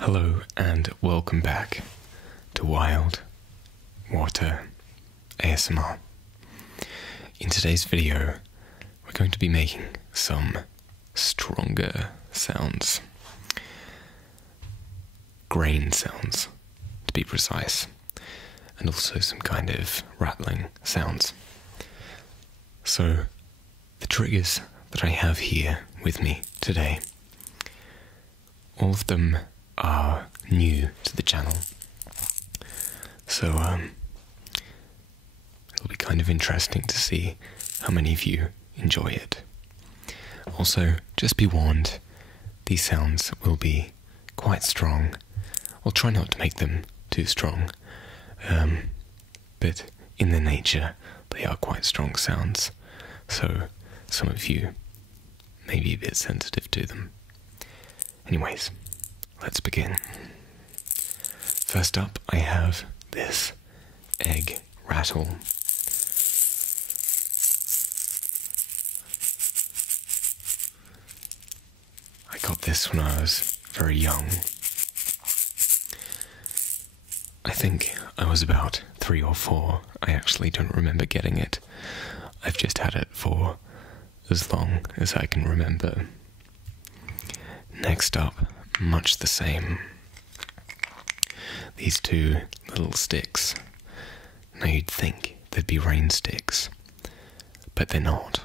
Hello and welcome back to Wild Water ASMR. In today's video, we're going to be making some stronger sounds. Grain sounds, to be precise, and also some kind of rattling sounds. So, the triggers that I have here with me today, all of them are new to the channel, so it'll be kind of interesting to see how many of you enjoy it. Also, just be warned, these sounds will be quite strong. I'll try not to make them too strong, but in their nature they are quite strong sounds, so some of you may be a bit sensitive to them. Anyways, let's begin. First up, I have this egg rattle. I got this when I was very young. I think I was about 3 or 4. I actually don't remember getting it. I've just had it for as long as I can remember. Next up, much the same. These two little sticks. Now you'd think they'd be rain sticks, but they're not.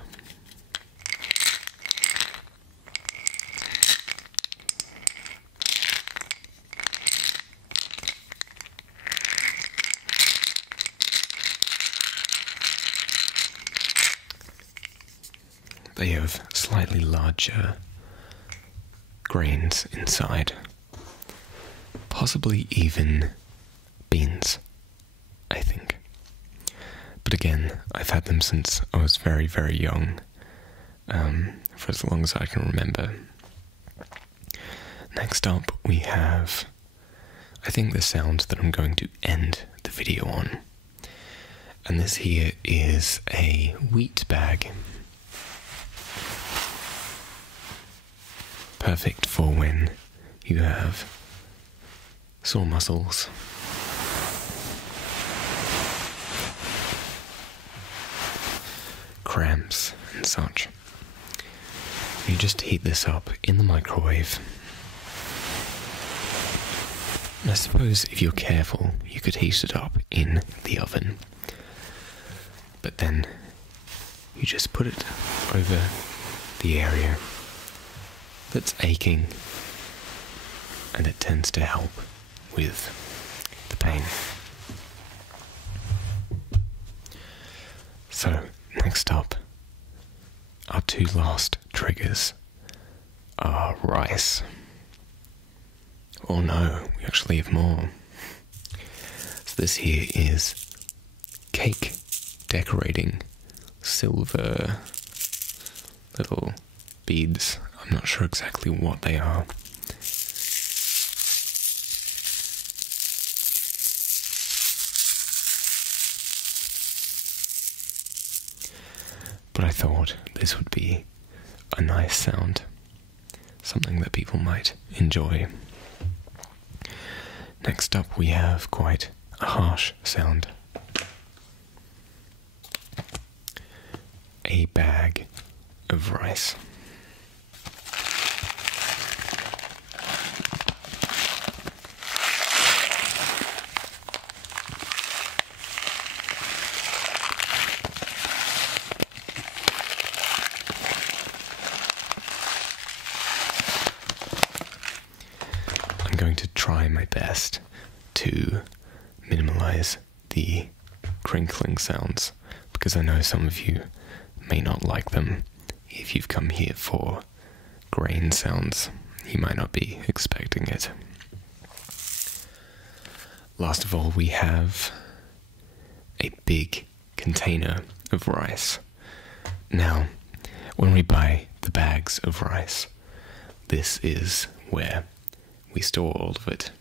They have slightly larger grains inside, possibly even beans, I think. But again, I've had them since I was very, very young, for as long as I can remember. Next up, we have, I think, the sound that I'm going to end the video on. And this here is a wheat bag. Perfect for when you have sore muscles, cramps and such. You just heat this up in the microwave. And I suppose if you're careful, you could heat it up in the oven. But then you just put it over the area that's aching, and it tends to help with the pain. So, next up, our two last triggers are rice. Oh no, we actually have more. So this here is cake decorating silver little beads. I'm not sure exactly what they are. But I thought this would be a nice sound, something that people might enjoy. Next up, we have quite a harsh sound. A bag of rice. I'm going to try my best to minimize the crinkling sounds, because I know some of you may not like them. If you've come here for grain sounds, you might not be expecting it. Last of all, we have a big container of rice. Now, when we buy the bags of rice, this is where we store all of it,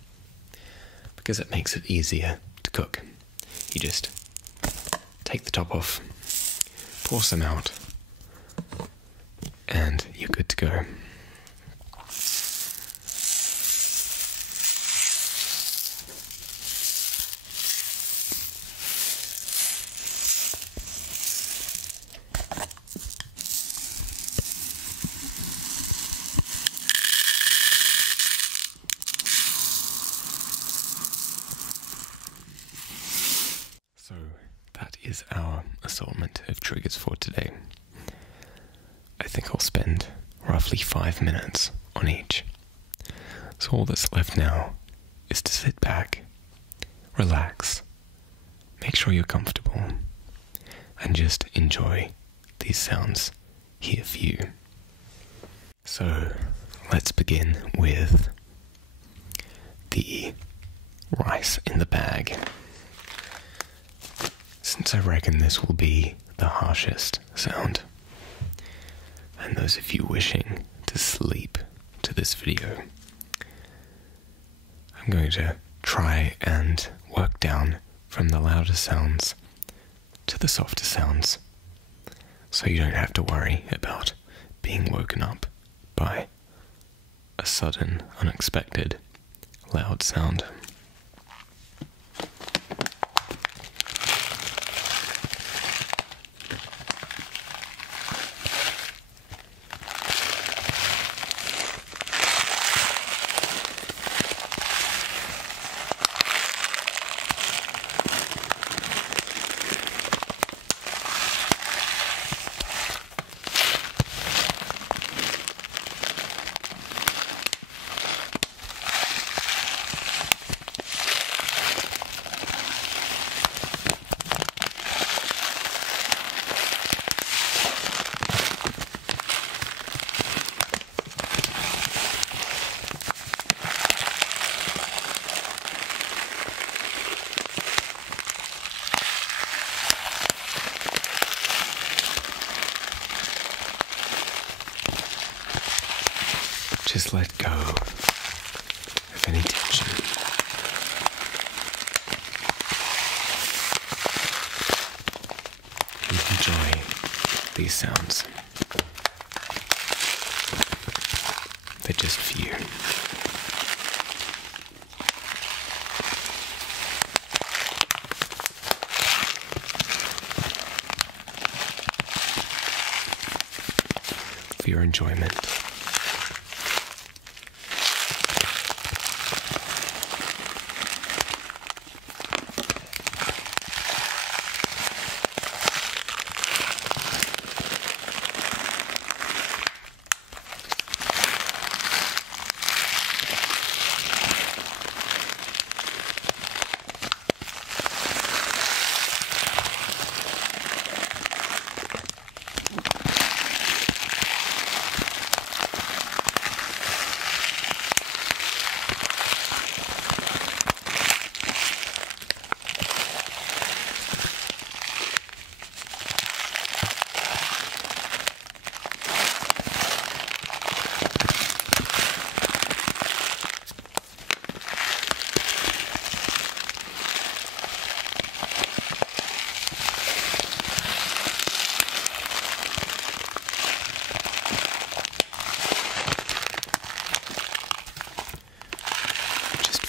because it makes it easier to cook. You just take the top off, pour some out, and you're good to go. with our assortment of triggers for today. I think I'll spend roughly 5 minutes on each. So all that's left now is to sit back, relax, make sure you're comfortable, and just enjoy these sounds here for you. So let's begin with the rice in the bag. Since I reckon this will be the harshest sound, and those of you wishing to sleep to this video, I'm going to try and work down from the louder sounds to the softer sounds, so you don't have to worry about being woken up by a sudden, unexpected, loud sound. Just let go of any tension. And enjoy these sounds. They're just for you. For your enjoyment.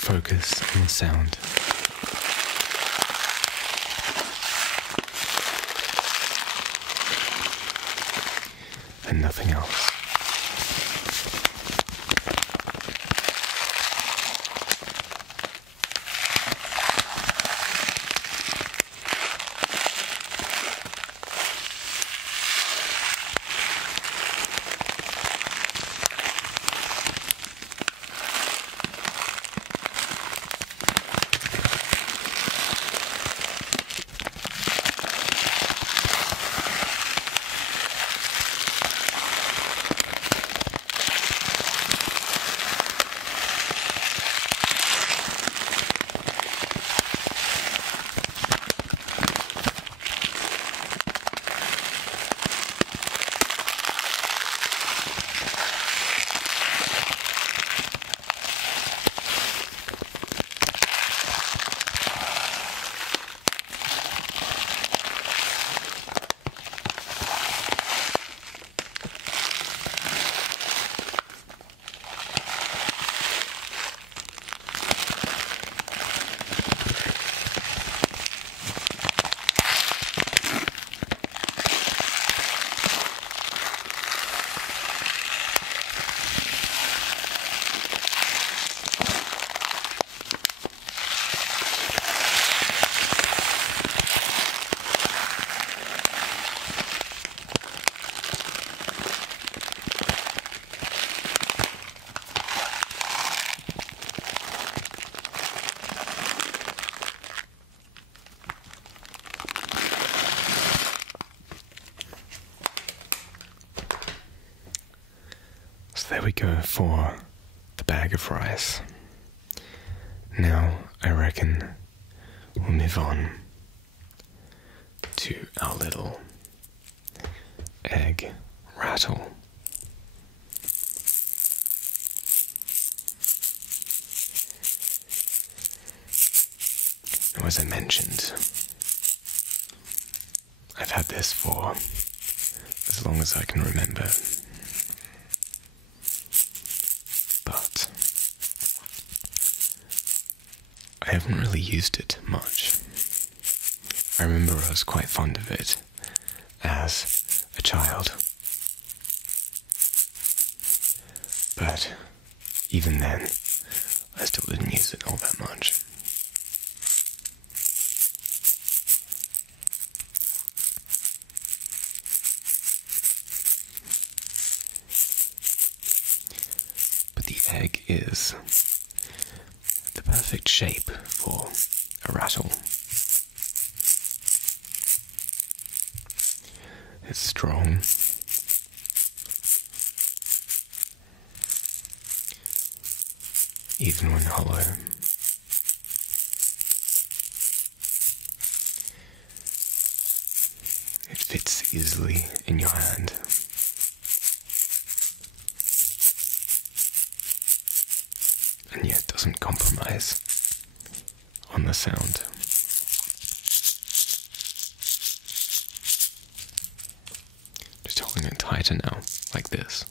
Focus on the sound. And nothing else. there we go for the bag of rice. Now, I reckon we'll move on to our little egg rattle. Now, as I mentioned, I've had this for as long as I can remember. But I haven't really used it much. I remember I was quite fond of it as a child. But even then, I still didn't use it all that much. But the egg is the perfect shape for a rattle. It's strong. Even when hollow. It fits easily in your hand. And yet doesn't compromise on the sound. Just holding it tighter now, like this.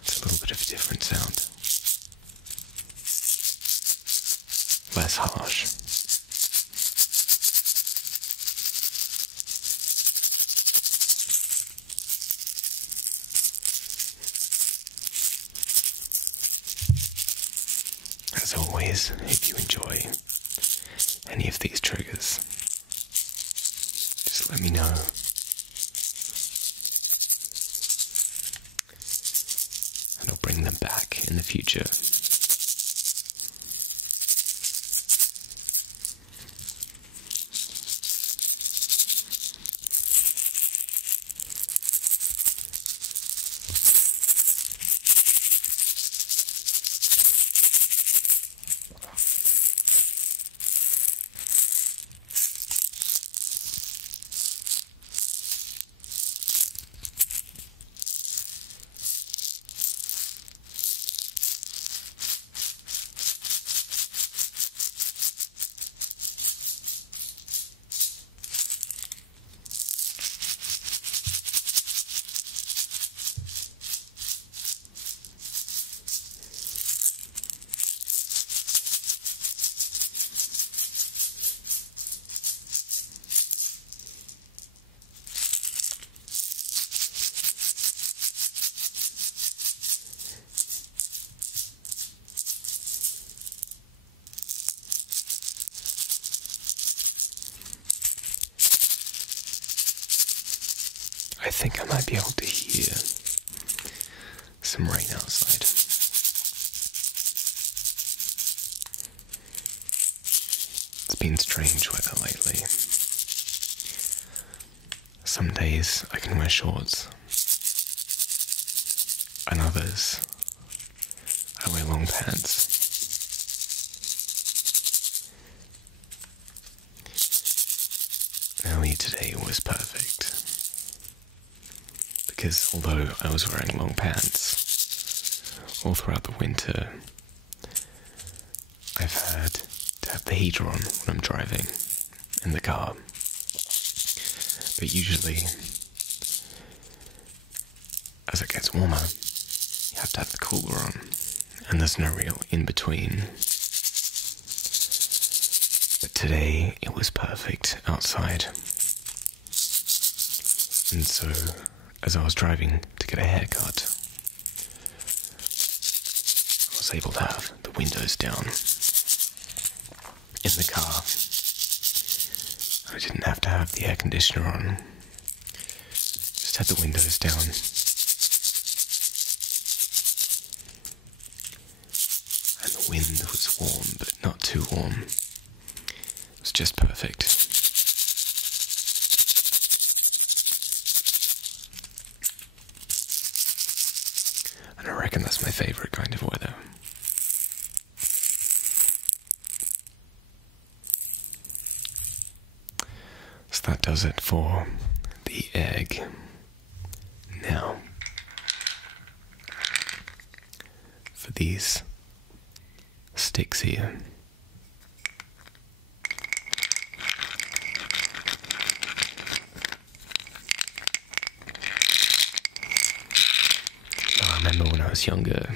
It's a little bit of a different sound. Less harsh. As always, if you enjoy any of these triggers, just let me know. And I'll bring them back in the future. I think I might be able to hear some rain outside. It's been strange weather lately. Some days I can wear shorts, and others I wear long pants. Now today was perfect. Because although I was wearing long pants all throughout the winter, I've had to have the heater on when I'm driving in the car. But usually, as it gets warmer, you have to have the cooler on, and there's no real in-between. But today, it was perfect outside. And so, as I was driving to get a haircut, I was able to have the windows down in the car. I didn't have to have the air conditioner on. Just had the windows down. And the wind was warm, but not too warm. It was just perfect. favourite kind of weather. So that does it for the egg. Now, for these sticks here, I remember when I was younger,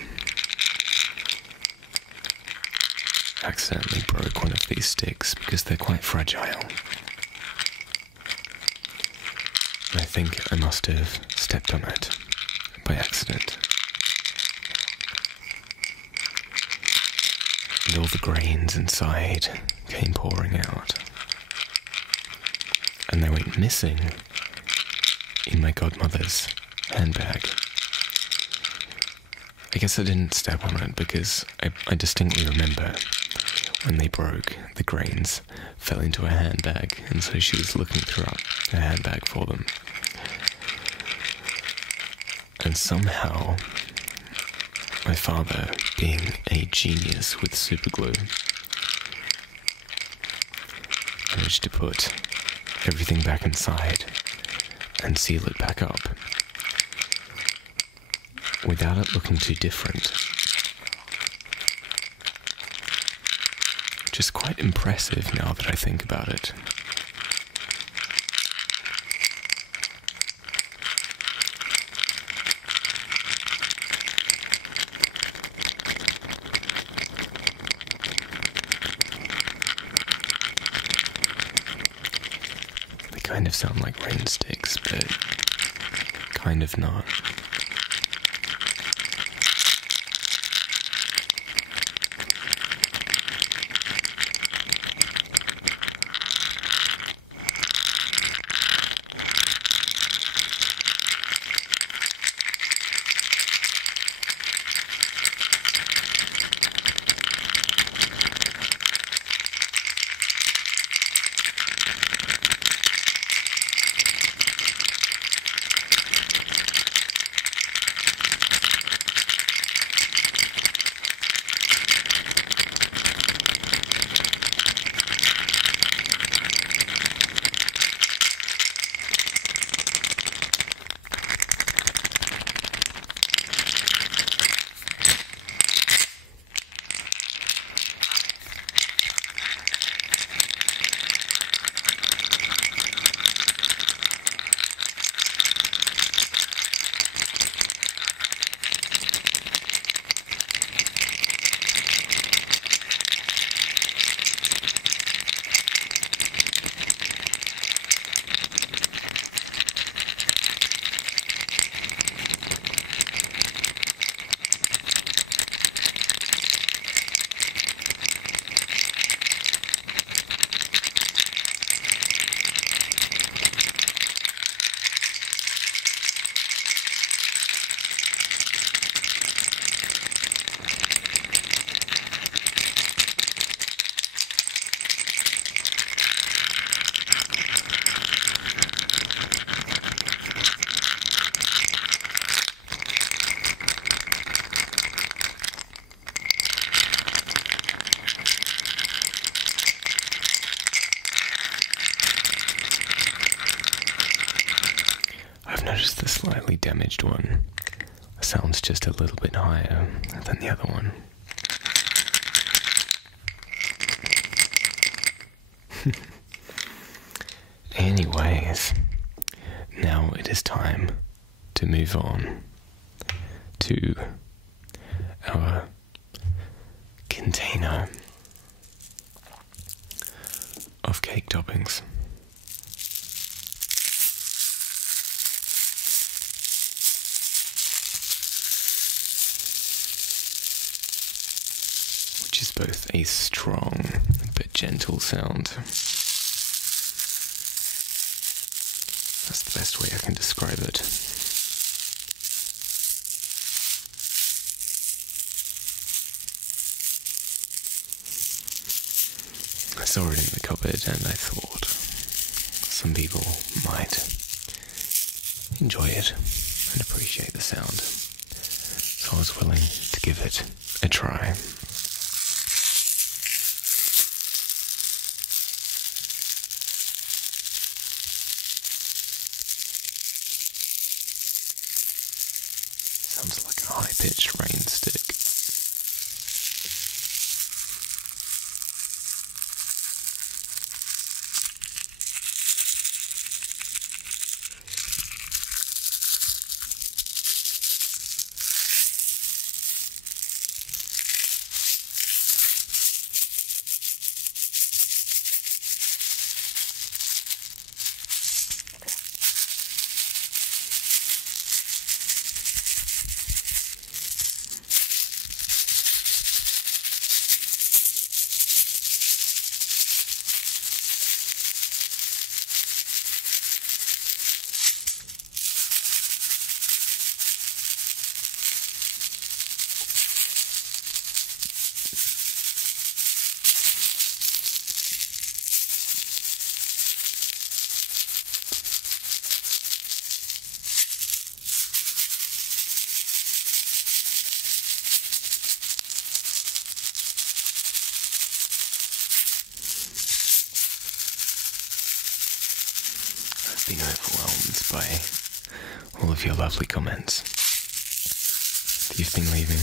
I accidentally broke one of these sticks because they're quite fragile. I think I must have stepped on it by accident. And all the grains inside came pouring out. And they went missing in my godmother's handbag. I guess I didn't step on it because I distinctly remember when they broke, the grains fell into her handbag, and so she was looking throughout her handbag for them. And somehow, my father, being a genius with superglue, managed to put everything back inside and seal it back up without it looking too different. Which is quite impressive now that I think about it. They kind of sound like rain sticks, but kind of not. Notice the slightly damaged one sounds just a little bit higher than the other one. Anyways, now it is time to move on to our container of cake toppings. Which is both a strong but gentle sound. That's the best way I can describe it. I saw it in the cupboard and I thought some people might enjoy it and appreciate the sound. I was willing to give it a try. Sounds like a high-pitched rain stick. Been overwhelmed by all of your lovely comments that you've been leaving.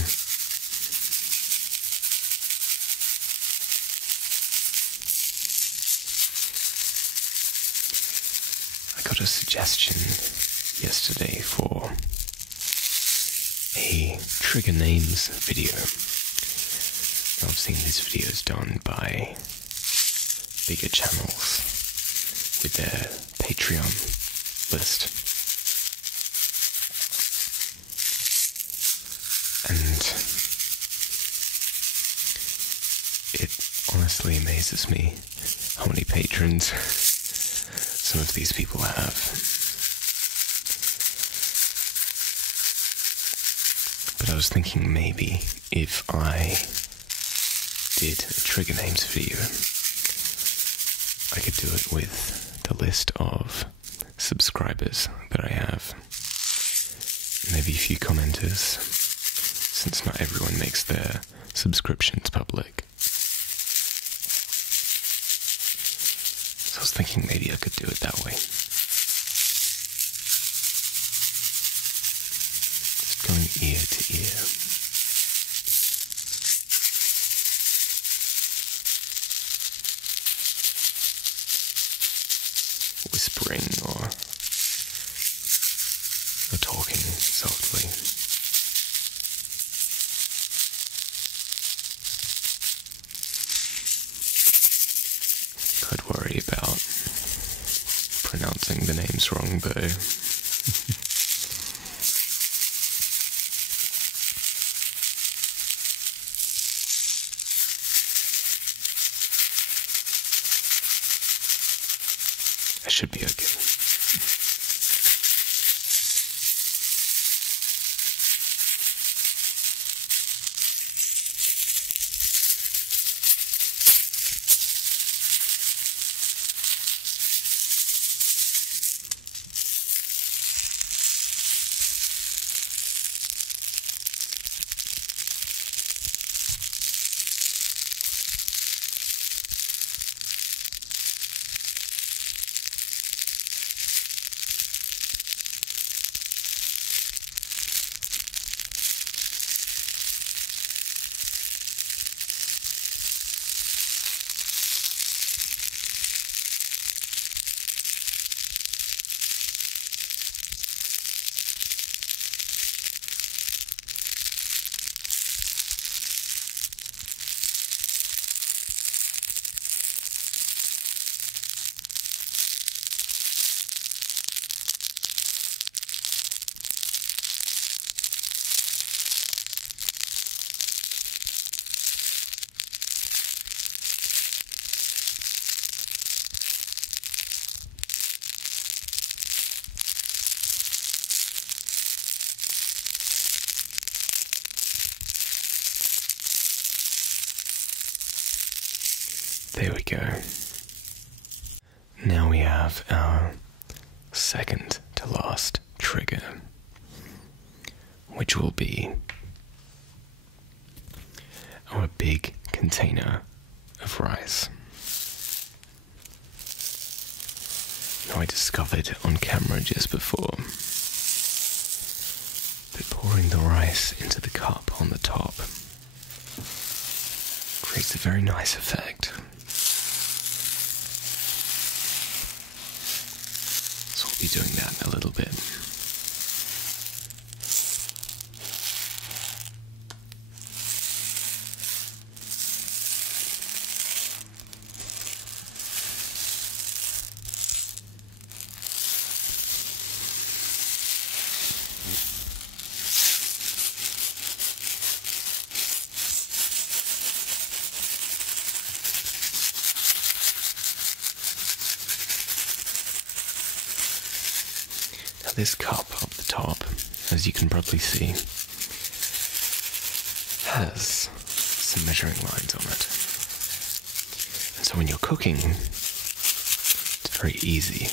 I got a suggestion yesterday for a trigger names video. Now, I've seen these videos done by bigger channels with their Patreon list. And it honestly amazes me how many patrons some of these people have. But I was thinking maybe if I did a trigger names video, I could do it with the list of subscribers that I have. Maybe a few commenters, since not everyone makes their subscriptions public. So I was thinking maybe I could do it that way. Just going ear to ear. Whispering or talking softly. I'd worry about pronouncing the names wrong though. I should be okay. There we go. Now we have our second to last trigger, which will be big container of rice. Now, I discovered on camera just before that pouring the rice into the cup on the top creates a very nice effect. So we'll be doing that in a little bit. This cup up the top, as you can probably see, has some measuring lines on it. And so when you're cooking, it's very easy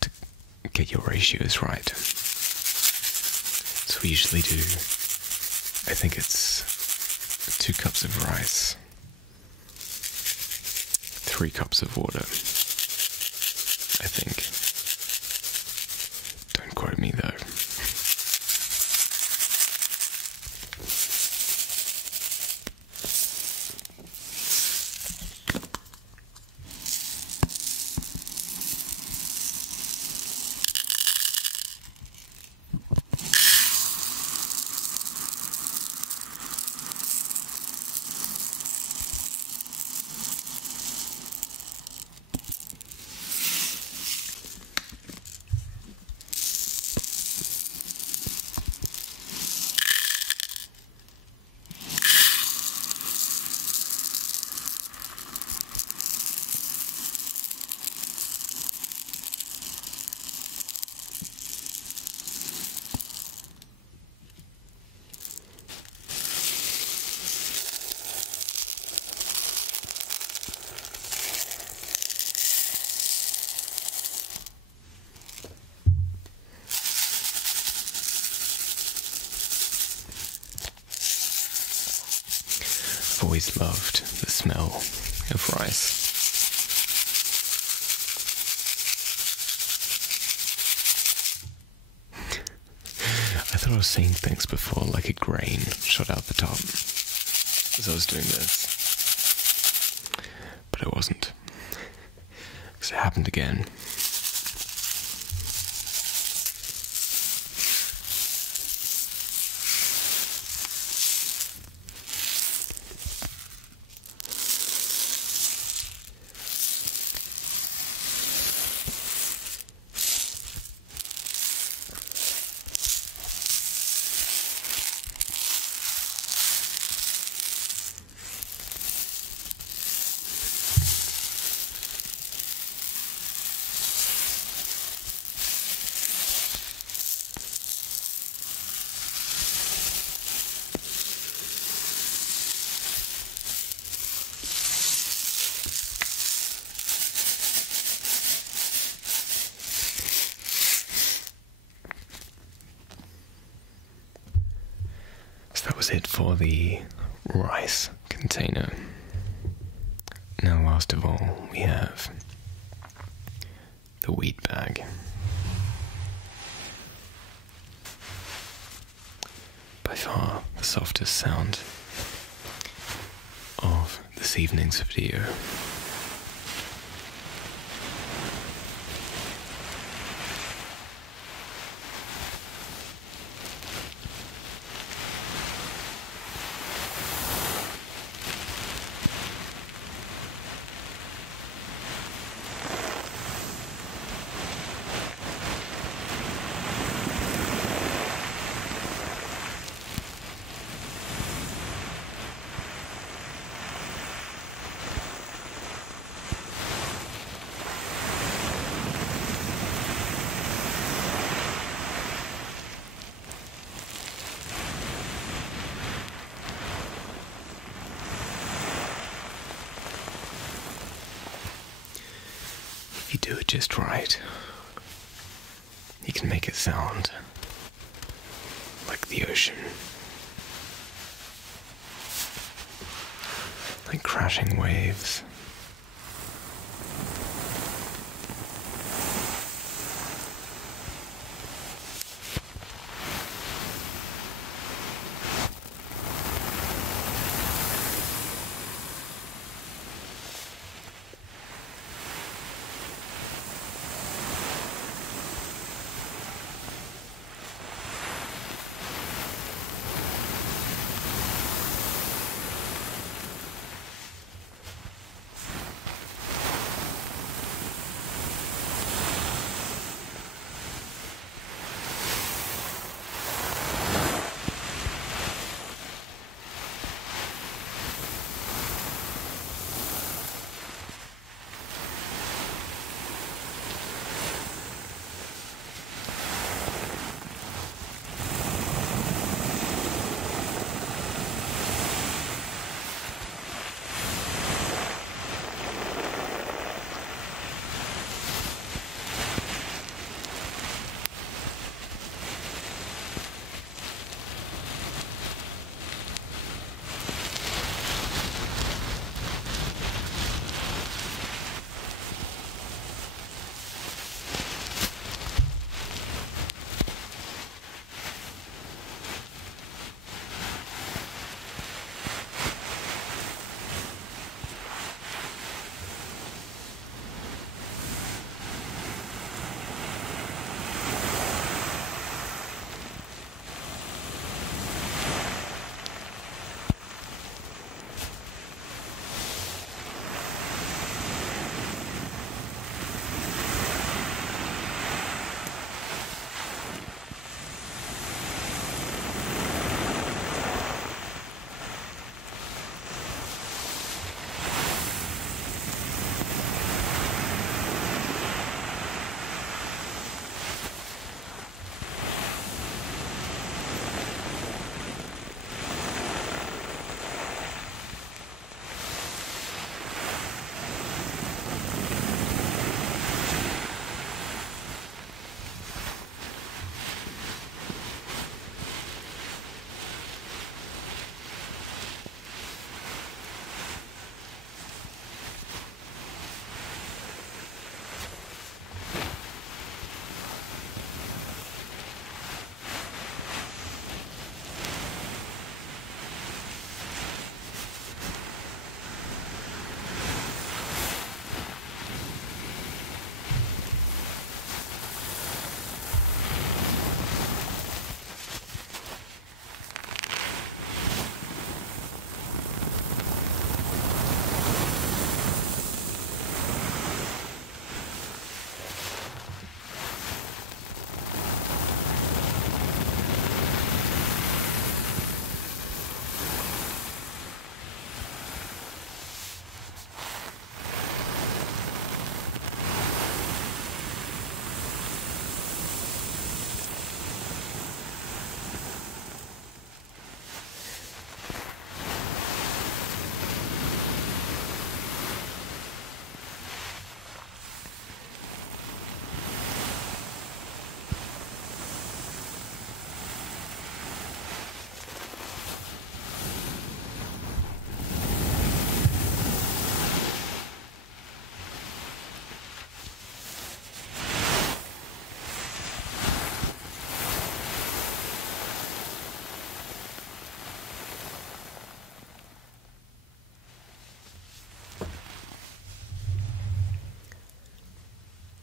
to get your ratios right. So we usually do, I think it's 2 cups of rice, 3 cups of water, I think. Quote me though. I've always loved the smell of rice. I thought I was seeing things before, like a grain shot out the top as I was doing this. But it wasn't. Because it happened again. That was it for the rice container. Now, last of all, we have the wheat bag. By far the softest sound of this evening's video. If you do it just right, you can make it sound like the ocean. like crashing waves.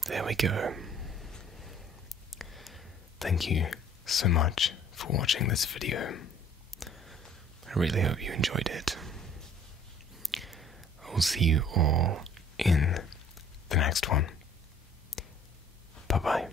There we go. Thank you so much for watching this video. I really hope you enjoyed it. I will see you all in the next one. Bye bye.